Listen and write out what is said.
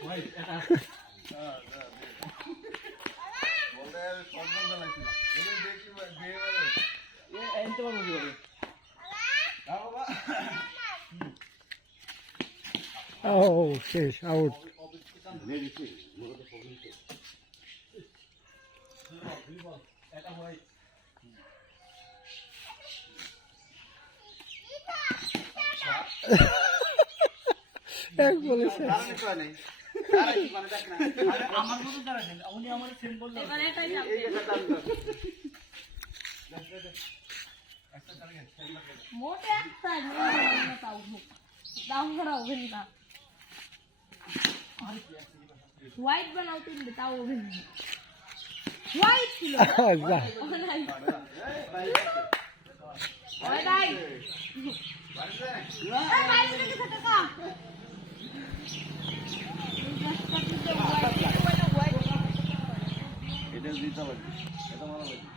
ভাই এটা বলতে সম্মান জানাইছিল এই দেখি দিয়ে বলে এ এনতে পারবো কি হবে না বাবা Oh, শেষ আউট। এটা হয় এক বলেছে আমার মতো তারা খেলে উনি আমার সেম বললো এবার এটাই যাবে মোটে একটা নিয়ে তাও দাম করা হবে না হোয়াইট বানাও তিনটে তাও হবে না হোয়াইট ছিল যা ওই ভাই বাইরে থেকে টাকা এটা দিতে পারবি এটা ভালো লাগবে